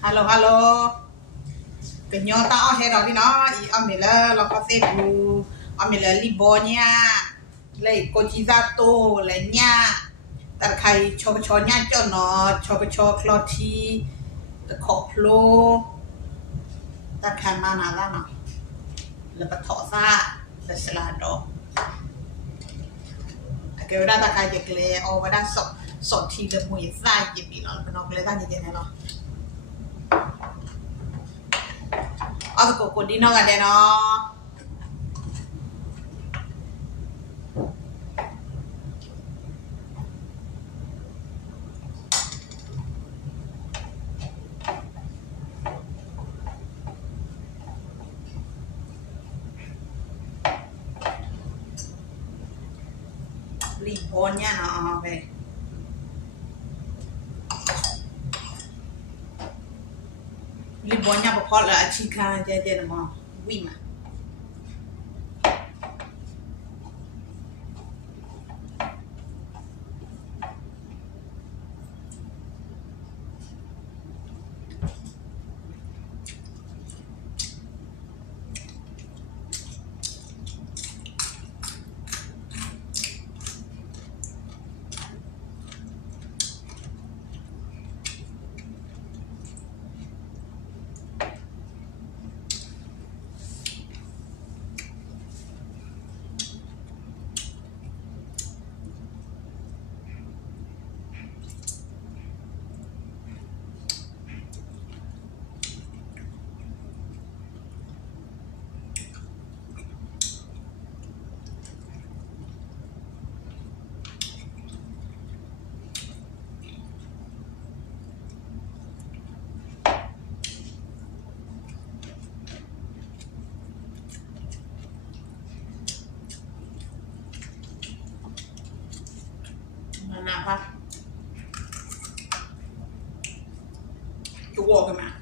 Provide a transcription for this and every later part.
Halo, halo. Kenyota oh hero di no, I amila lo kase bu, amila libonya, le kochizato, le nya, tar kai chonya jono, kloti, the koplo, tar kai mana la no, le patosa, le selado. Che ora da kai che le o vada so ti le muy sai che bi no, no le da ni ne no. Ako ko di no ga de no. Libonya no, be. Libonya po la chica je mo. Wima. Mana pa. Chu wo cái mà.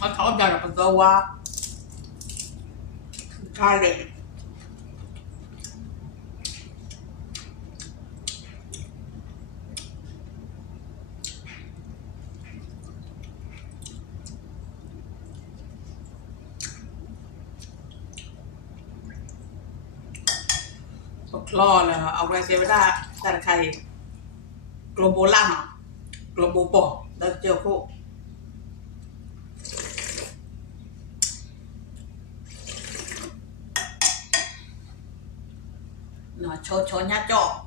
Nó thỏ ra là cơ qua. Khai đi. Lo là ở ngoài xe ra là khai global lăng à, global bỏ đã chưa khô. Nó cho nhá cho.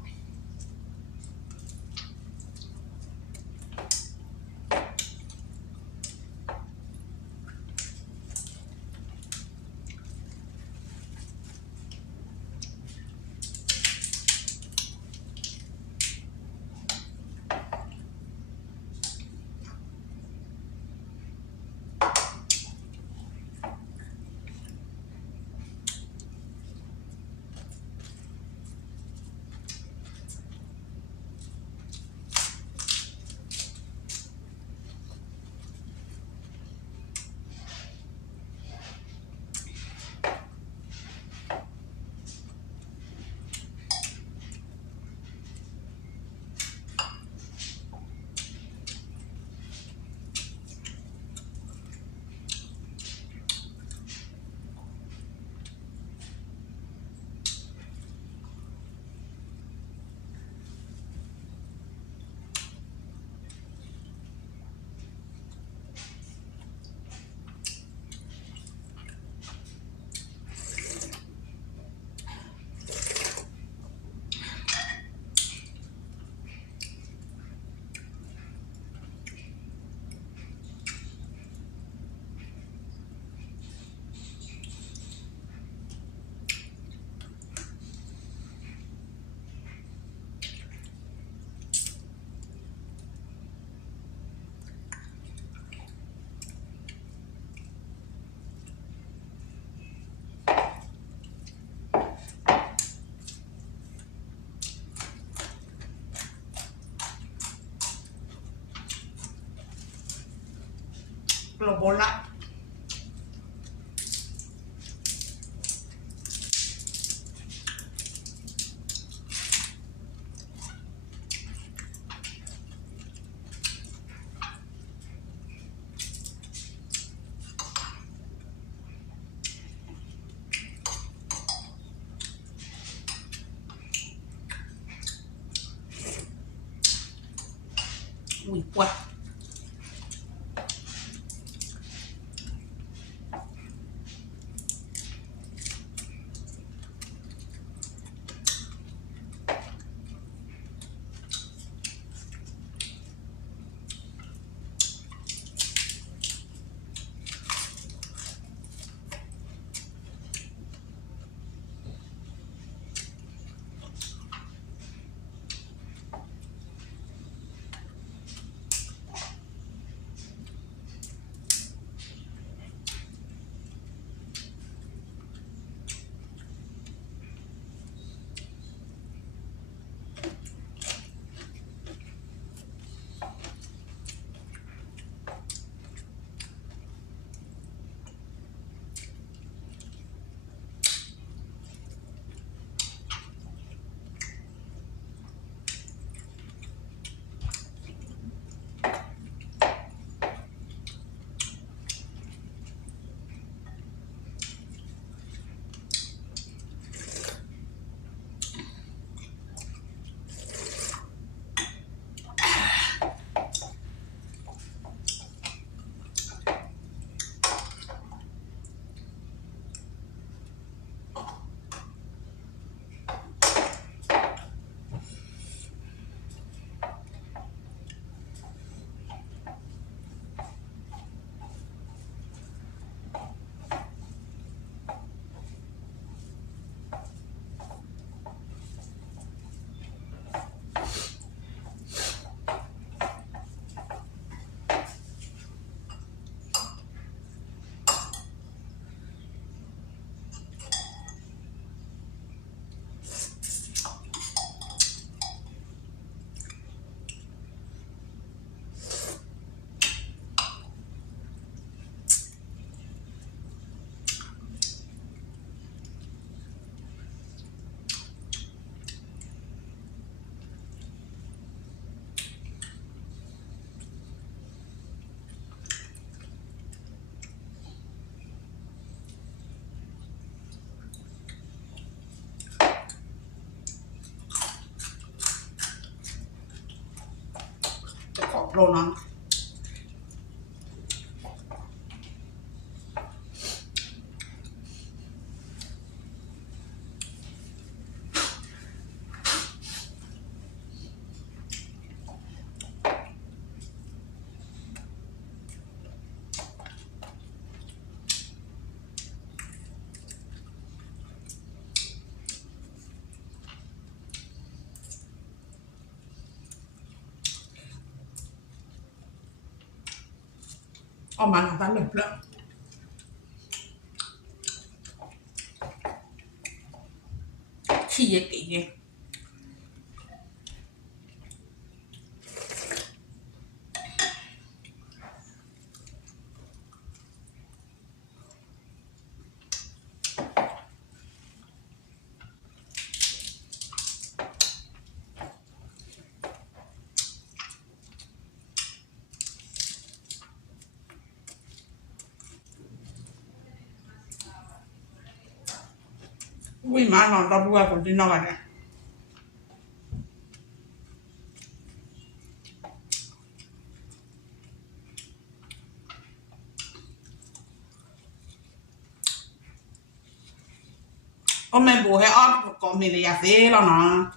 lo bola ui quá rồi nó mà nó ta lụm lợn chi vậy kỹ vậy ui mà nó đau bùa của chị nó vậy ông mẹ bố hay ót có mình là dễ lo nó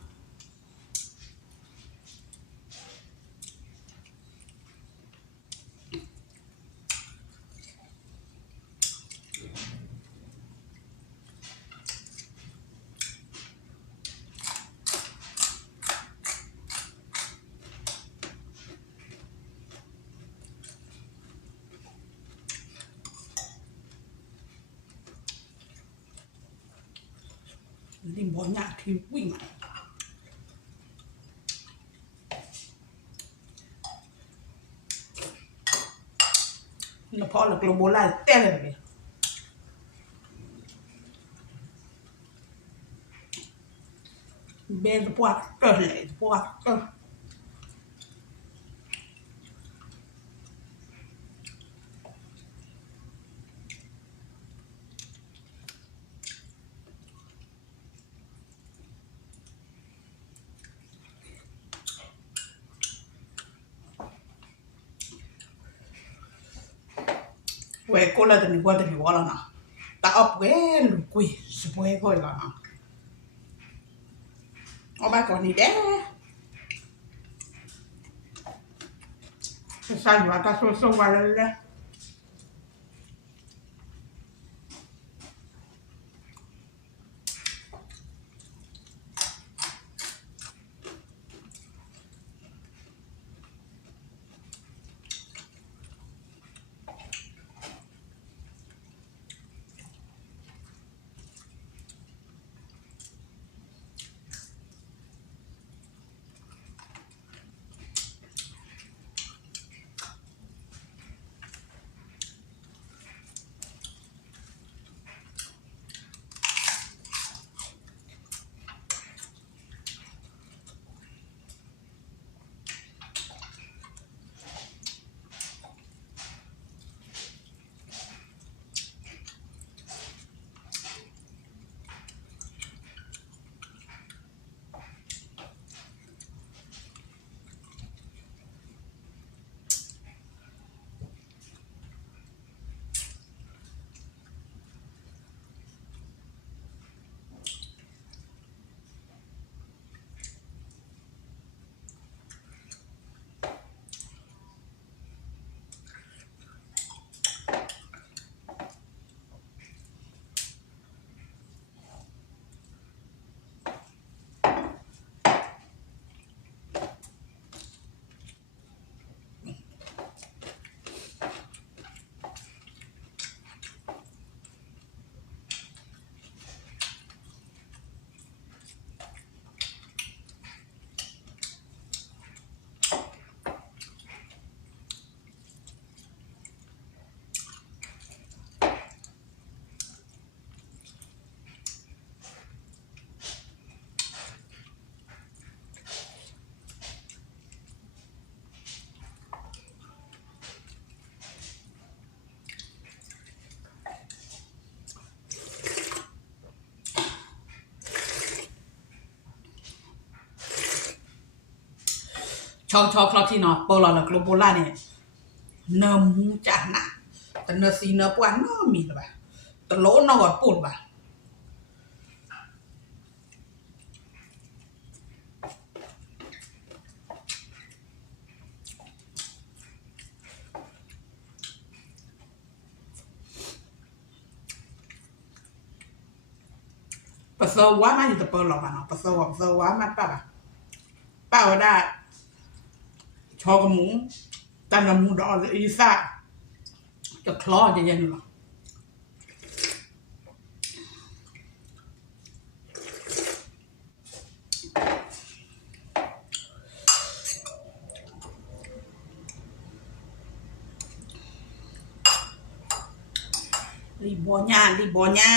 đi bỏ nhà thì ui mà nó phó là global lại tên rồi kìa bên quạt trở lại quạt trở về cô là tình quan tình quá là nào ta ấp ghé lùi quỳ sụp coi là nào ở ba còn gì đấy sao mà ta xô xô vào lên cho khi nào bao là global này nơ mu chả nèแต่เนื้อซีเนื้อปวนน้อมีหรือเปล่าแต่โลนอดปูดป่ะปัสสาวะมันอยู่แต่เปิดหรอกป่ะเนาะปัสสาวะมันป่ะป่าวได้ชอกระหมูแต่ละหมูดอกอีซ่าจะคลอจะเย็นหรอรีบอญ่า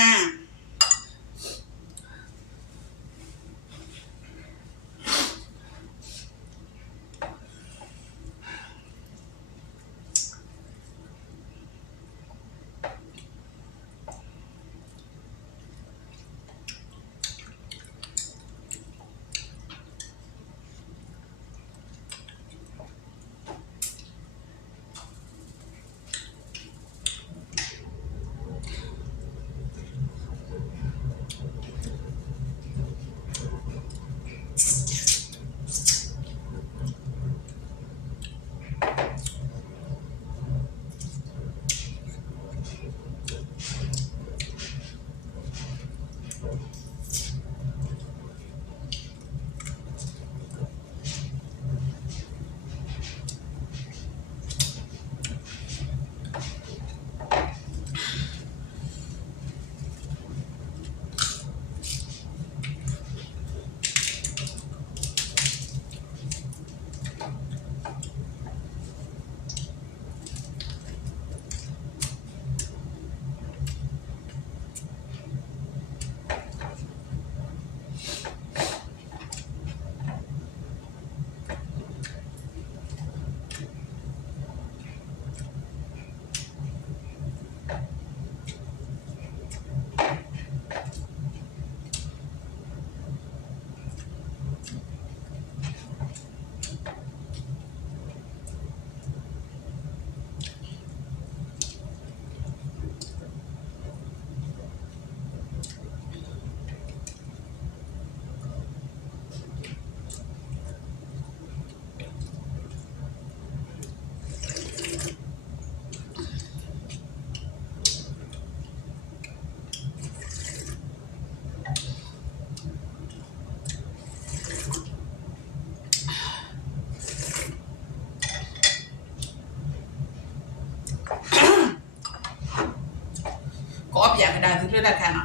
le da kana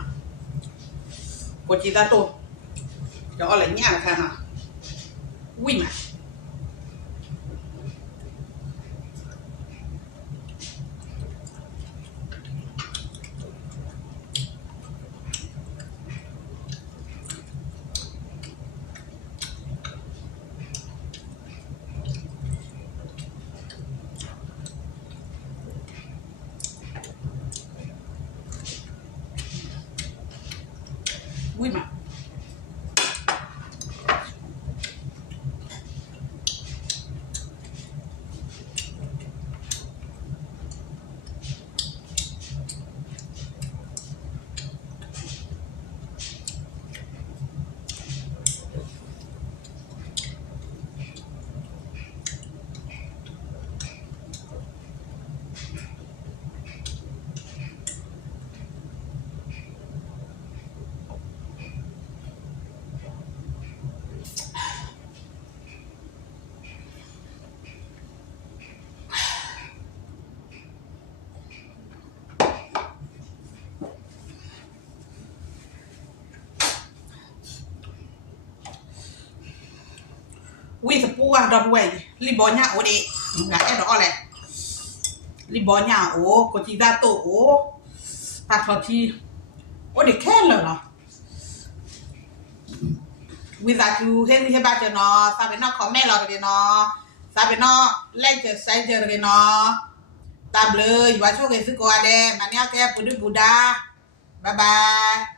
cocizato yo ole nya kana oui ma oui ma oui se pu da buai li bonya o de ga e do ole li bonya o cocizato o ta coti o de kelo no without you he ba je no sabe no comment lo de no sabe no like sai je de no table wa cho ke su ko ade mania ke pudu buda bye bye